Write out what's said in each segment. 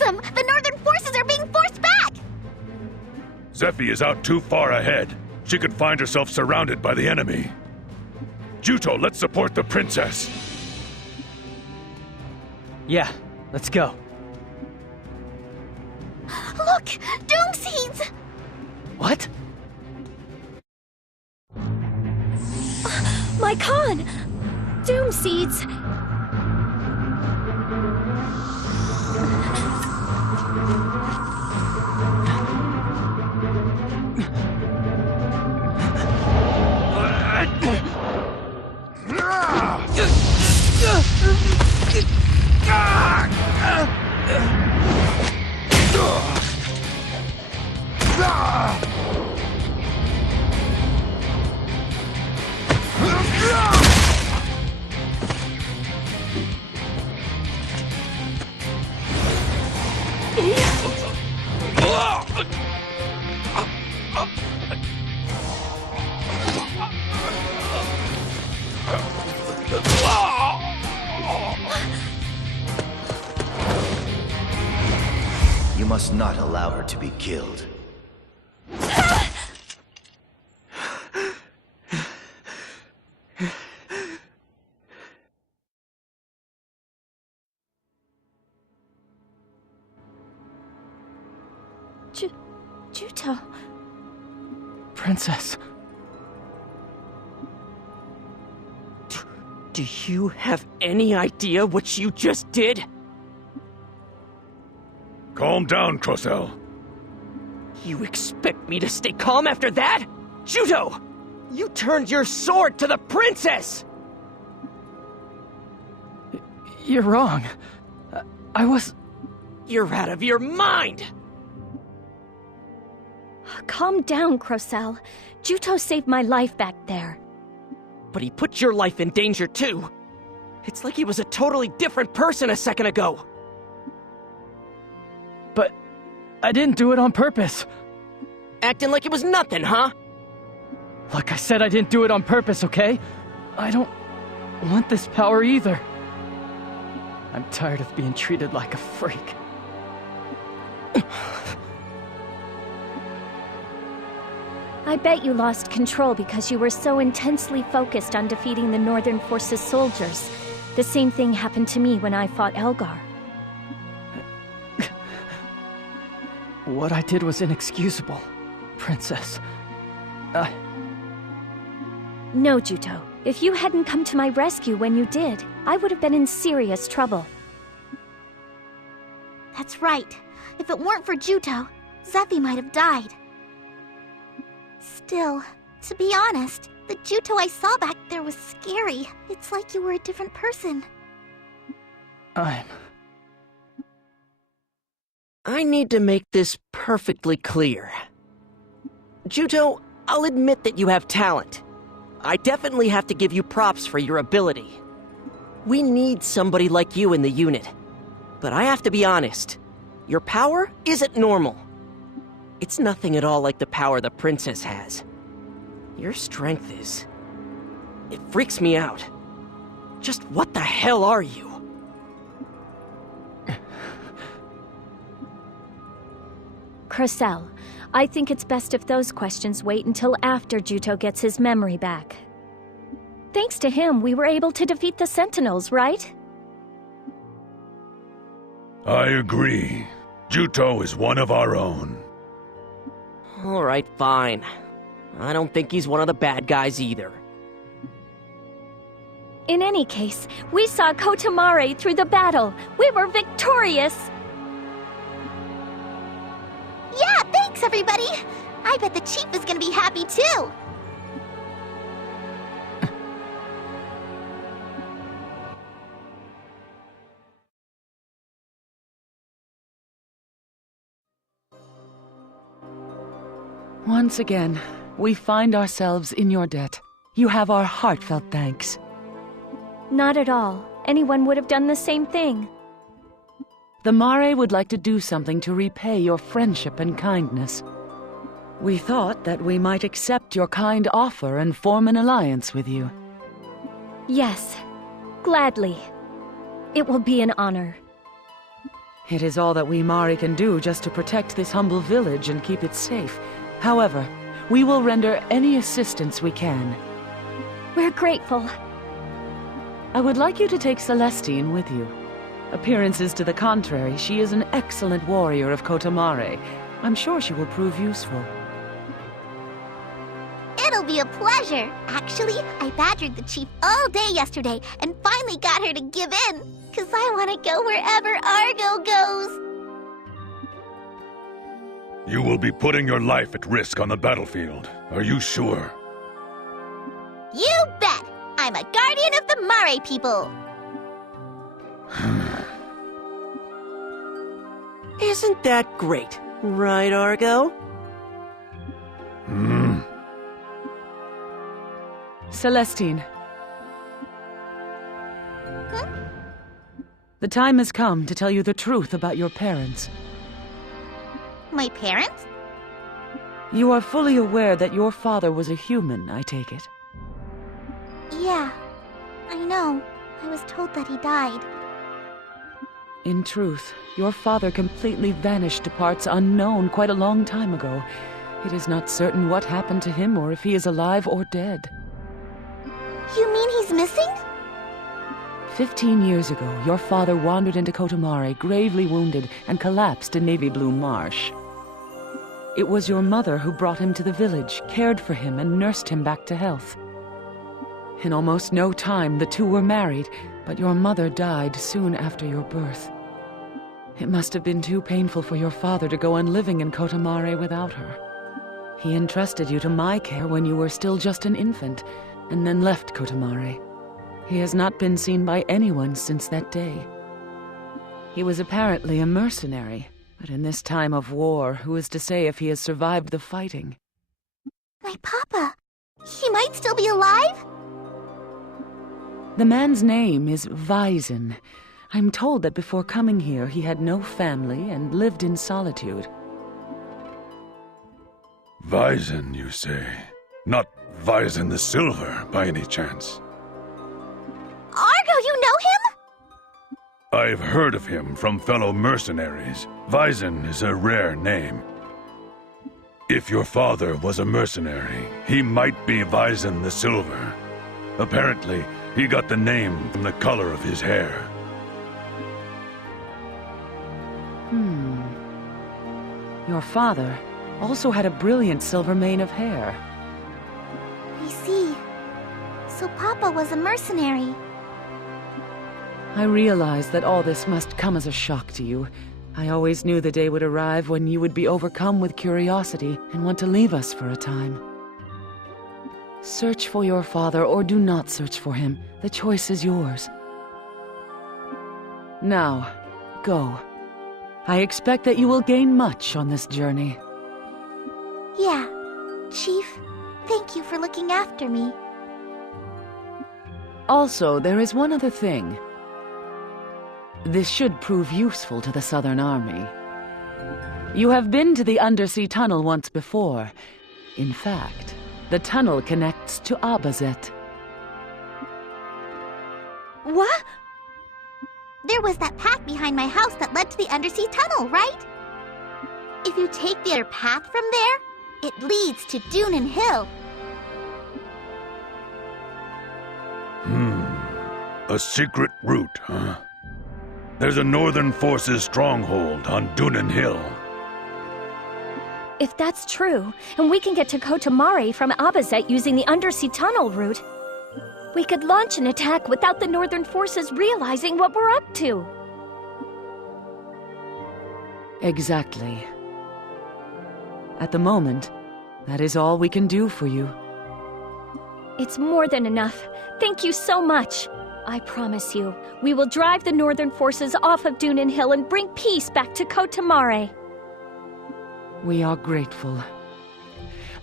awesome! The northern forces are being forced back! Zephy is out too far ahead. She could find herself surrounded by the enemy. Juto, let's support the princess. Yeah, let's go. Look! Doom seeds! What? My Khan! Doom seeds! You must not allow her to be killed. Juto. Princess. Do you have any idea what you just did? Calm down, Crocell. You expect me to stay calm after that? Juto! You turned your sword to the princess! You're wrong. I was... You're out of your mind! Calm down, Crocell. Juto saved my life back there. But he put your life in danger too. It's like he was a totally different person a second ago. But I didn't do it on purpose. Acting like it was nothing, huh? Like I said, I didn't do it on purpose, okay? I don't want this power either. I'm tired of being treated like a freak. I bet you lost control because you were so intensely focused on defeating the Northern Forces soldiers. The same thing happened to me when I fought Elgar. What I did was inexcusable, Princess. No, Juto. If you hadn't come to my rescue when you did, I would have been in serious trouble. That's right. If it weren't for Juto, Zephy might have died. Still, to be honest, the Juto I saw back there was scary. It's like you were a different person. I need to make this perfectly clear. Juto, I'll admit that you have talent. I definitely have to give you props for your ability. We need somebody like you in the unit. But I have to be honest. Your power isn't normal. It's nothing at all like the power the princess has. Your strength is... It freaks me out. Just what the hell are you? Crocell, I think it's best if those questions wait until after Juto gets his memory back. Thanks to him, we were able to defeat the Sentinels, right? I agree. Juto is one of our own. Alright, fine. I don't think he's one of the bad guys either. In any case, we saw Kotamare through the battle. We were victorious! Yeah, thanks everybody! I bet the Chief is gonna be happy too! Once again, we find ourselves in your debt. You have our heartfelt thanks. Not at all. Anyone would have done the same thing. The Mare would like to do something to repay your friendship and kindness. We thought that we might accept your kind offer and form an alliance with you. Yes, gladly. It will be an honor. It is all that we Mari can do just to protect this humble village and keep it safe. However, we will render any assistance we can. We're grateful. I would like you to take Celestine with you. Appearances to the contrary, she is an excellent warrior of Kotomare. I'm sure she will prove useful. It'll be a pleasure. Actually, I badgered the chief all day yesterday and finally got her to give in. 'Cause I want to go wherever Argo goes. You will be putting your life at risk on the battlefield. Are you sure? You bet! I'm a guardian of the Mare people. Isn't that great? Right, Argo? Celestine. Huh? The time has come to tell you the truth about your parents. My parents? You are fully aware that your father was a human, I take it. Yeah, I know. I was told that he died. In truth, your father completely vanished to parts unknown quite a long time ago. It is not certain what happened to him or if he is alive or dead. You mean he's missing? 15 years ago, your father wandered into Kotomare, gravely wounded, and collapsed in Navy Blue Marsh. It was your mother who brought him to the village, cared for him, and nursed him back to health. In almost no time, the two were married, but your mother died soon after your birth. It must have been too painful for your father to go on living in Kotomare without her. He entrusted you to my care when you were still just an infant, and then left Kotomare. He has not been seen by anyone since that day. He was apparently a mercenary, but in this time of war, who is to say if he has survived the fighting? My papa. He might still be alive? The man's name is Weizen. I'm told that before coming here, he had no family and lived in solitude. Weizen, you say? Not Weizen the Silver, by any chance? Argo, you know him? I've heard of him from fellow mercenaries. Weizen is a rare name. If your father was a mercenary, he might be Weizen the Silver. Apparently, he got the name from the color of his hair. Your father also had a brilliant silver mane of hair. I see. So Papa was a mercenary. I realize that all this must come as a shock to you. I always knew the day would arrive when you would be overcome with curiosity and want to leave us for a time. Search for your father or do not search for him. The choice is yours. Now, go. I expect that you will gain much on this journey. Yeah. Chief, thank you for looking after me. Also, there is one other thing. This should prove useful to the Southern Army. You have been to the undersea tunnel once before. In fact, the tunnel connects to Abazet. What? There was that path behind my house that led to the undersea tunnel, right? If you take the other path from there, it leads to Dunan Hill. A secret route, huh? There's a Northern Forces stronghold on Dunan Hill. If that's true, and we can get to Kotomare from Abazet using the undersea tunnel route, we could launch an attack without the Northern Forces realizing what we're up to. Exactly. At the moment, that is all we can do for you. It's more than enough. Thank you so much. I promise you, we will drive the Northern Forces off of Dunan Hill and bring peace back to Kotomare. We are grateful.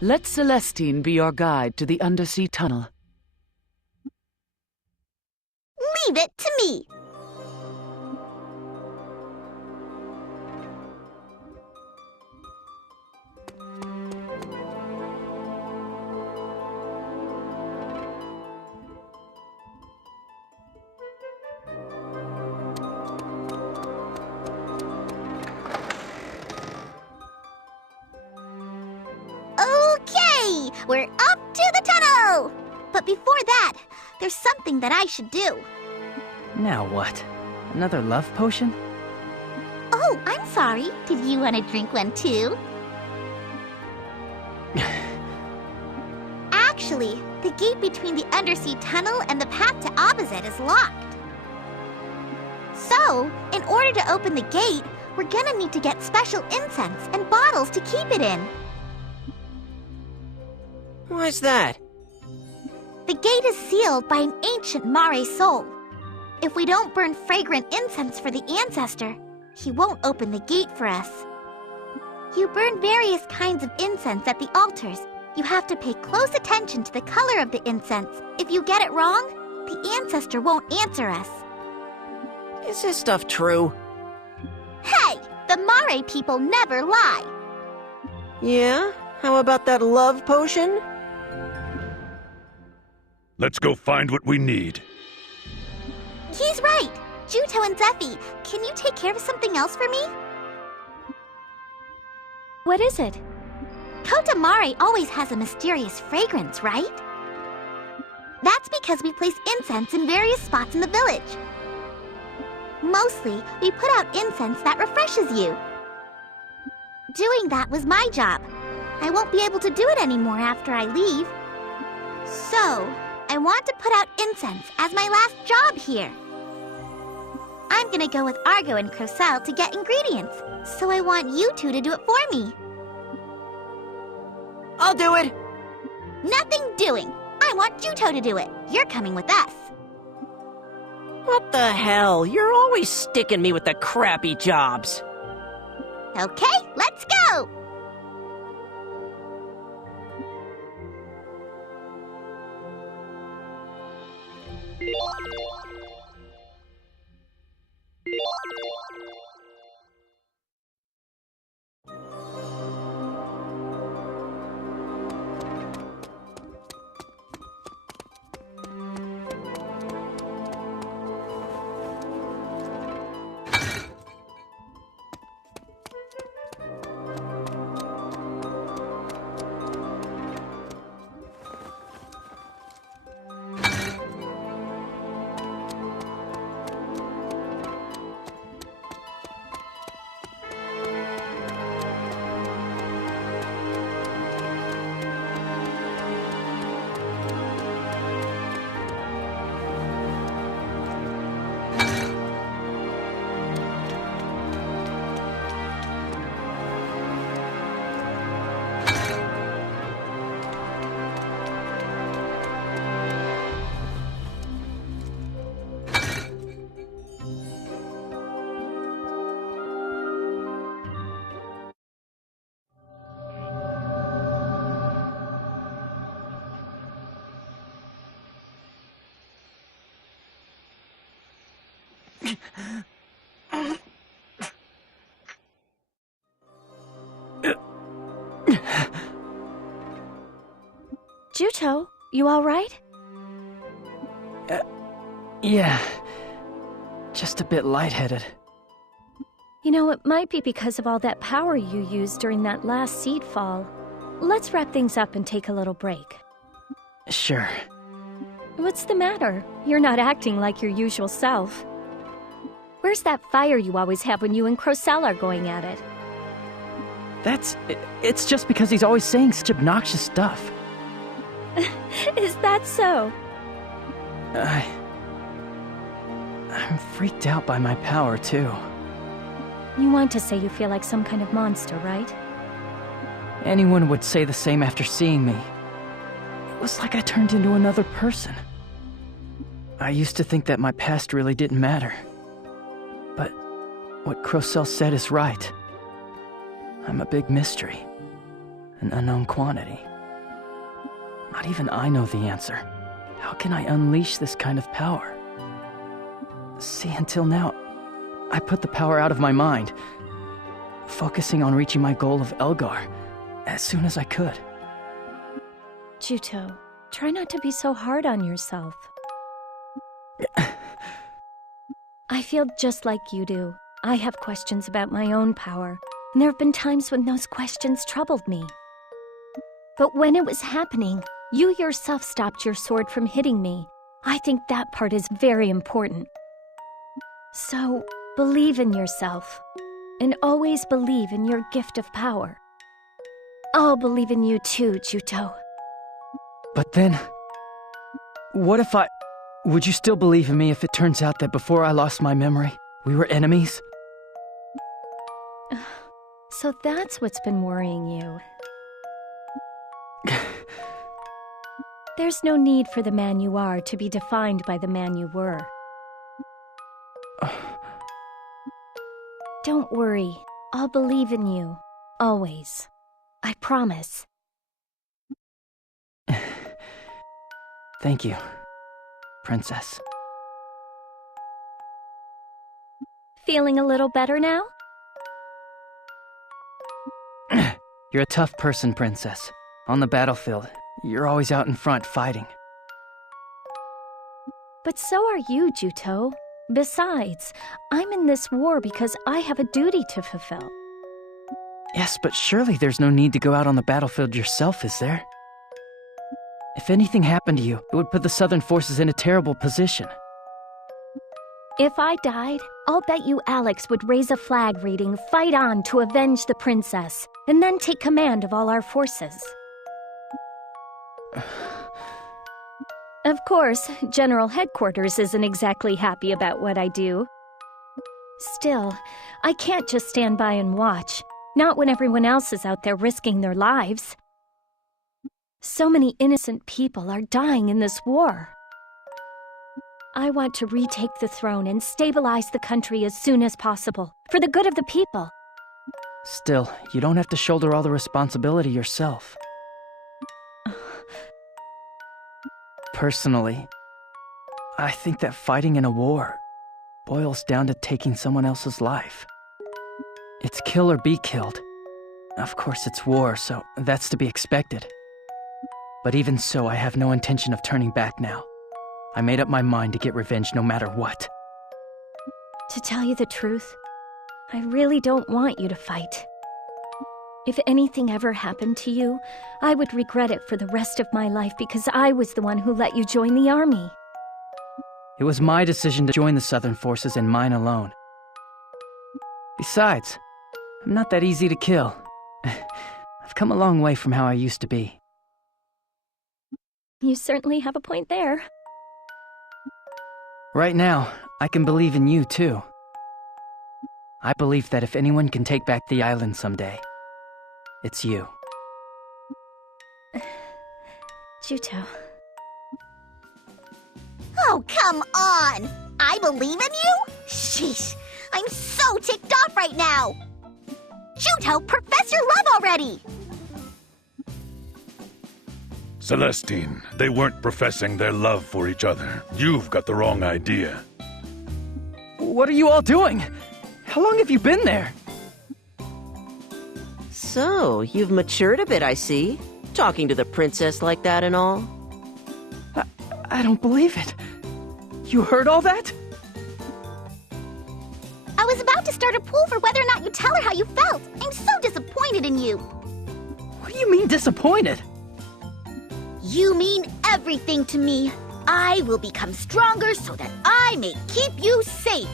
Let Celestine be your guide to the undersea tunnel. Leave it to me. We're up to the tunnel! But before that, there's something that I should do. Now what? Another love potion? Oh, I'm sorry. Did you want to drink one too? Actually, the gate between the undersea tunnel and the path to Abazet is locked. So, in order to open the gate, we're gonna need to get special incense and bottles to keep it in. Why's that? The gate is sealed by an ancient Mare soul. If we don't burn fragrant incense for the ancestor, he won't open the gate for us. You burn various kinds of incense at the altars. You have to pay close attention to the color of the incense. If you get it wrong, the ancestor won't answer us. Is this stuff true? Hey! The Mare people never lie! Yeah? How about that love potion? Let's go find what we need. He's right! Juto and Zephy, can you take care of something else for me? What is it? Kota Mare always has a mysterious fragrance, right? That's because we place incense in various spots in the village. Mostly, we put out incense that refreshes you. Doing that was my job. I won't be able to do it anymore after I leave. So, I want to put out incense as my last job here. I'm gonna go with Argo and Crocel to get ingredients, so I want you two to do it for me. I'll do it! Nothing doing! I want Juto to do it. You're coming with us. What the hell? You're always sticking me with the crappy jobs. Okay, let's go! Juto, you all right? Yeah. Just a bit lightheaded. You know, it might be because of all that power you used during that last seed fall. Let's wrap things up and take a little break. Sure. What's the matter? You're not acting like your usual self. Where's that fire you always have when you and Crocel are going at it? It's just because he's always saying such obnoxious stuff. Is that so? I'm freaked out by my power, too. You want to say you feel like some kind of monster, right? Anyone would say the same after seeing me. It was like I turned into another person. I used to think that my past really didn't matter. But what Crocel said is right. I'm a big mystery. An unknown quantity. Not even I know the answer. How can I unleash this kind of power? See, until now, I put the power out of my mind, focusing on reaching my goal of Elgar as soon as I could. Juto, try not to be so hard on yourself. I feel just like you do. I have questions about my own power, and there have been times when those questions troubled me. But when it was happening, you yourself stopped your sword from hitting me. I think that part is very important. So, believe in yourself. And always believe in your gift of power. I'll believe in you too, Juto. But then... what if I... would you still believe in me if it turns out that before I lost my memory, we were enemies? So that's what's been worrying you. There's no need for the man you are to be defined by the man you were. Don't worry. I'll believe in you. Always. I promise. Thank you, Princess. Feeling a little better now? You're a tough person, Princess. On the battlefield, you're always out in front fighting. But so are you, Juto. Besides, I'm in this war because I have a duty to fulfill. Yes, but surely there's no need to go out on the battlefield yourself, is there? If anything happened to you, it would put the Southern forces in a terrible position. If I died, I'll bet you Alex would raise a flag reading, "Fight on to avenge the princess," and then take command of all our forces. Of course, General Headquarters isn't exactly happy about what I do. Still, I can't just stand by and watch, not when everyone else is out there risking their lives. So many innocent people are dying in this war. I want to retake the throne and stabilize the country as soon as possible, for the good of the people. Still, you don't have to shoulder all the responsibility yourself. Personally, I think that fighting in a war boils down to taking someone else's life. It's kill or be killed. Of course, it's war, so that's to be expected. But even so, I have no intention of turning back now. I made up my mind to get revenge no matter what. To tell you the truth, I really don't want you to fight. If anything ever happened to you, I would regret it for the rest of my life because I was the one who let you join the army. It was my decision to join the Southern forces and mine alone. Besides, I'm not that easy to kill. I've come a long way from how I used to be. You certainly have a point there. Right now, I can believe in you too. I believe that if anyone can take back the island someday, it's you. Juto. Oh, come on! I believe in you? Sheesh, I'm so ticked off right now! Juto, profess your love already! Celestine, they weren't professing their love for each other. You've got the wrong idea. What are you all doing? How long have you been there? So, you've matured a bit, I see. Talking to the princess like that and all. I don't believe it. You heard all that? I was about to start a poll for whether or not you tell her how you felt. I'm so disappointed in you. What do you mean disappointed? You mean everything to me. I will become stronger so that I may keep you safe.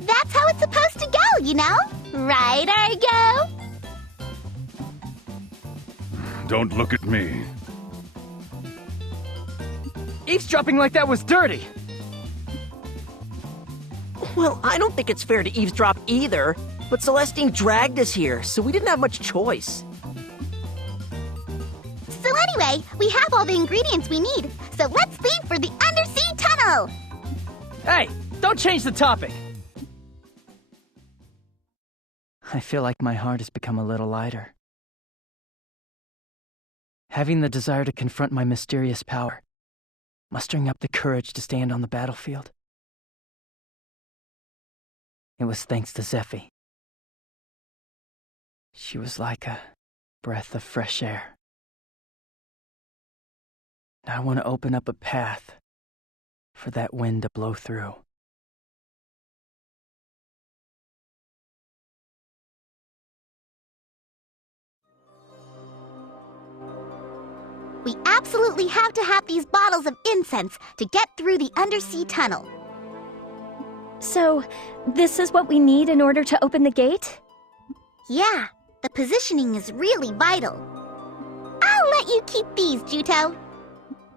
That's how it's supposed to go, you know? Right, Argo? Don't look at me. Eavesdropping like that was dirty. Well, I don't think it's fair to eavesdrop either, but Celestine dragged us here, so we didn't have much choice. So anyway, we have all the ingredients we need, so let's leave for the undersea tunnel! Hey, don't change the topic! I feel like my heart has become a little lighter. Having the desire to confront my mysterious power, mustering up the courage to stand on the battlefield. It was thanks to Zephy. She was like a breath of fresh air. I want to open up a path for that wind to blow through. We absolutely have to have these bottles of incense to get through the undersea tunnel. So, this is what we need in order to open the gate? Yeah, the positioning is really vital. I'll let you keep these, Juto.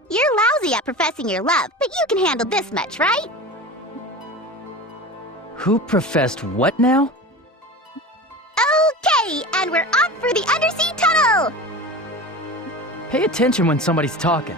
You're lousy at professing your love, but you can handle this much, right? Who professed what now? Okay, and we're off for the undersea tunnel! Pay attention when somebody's talking.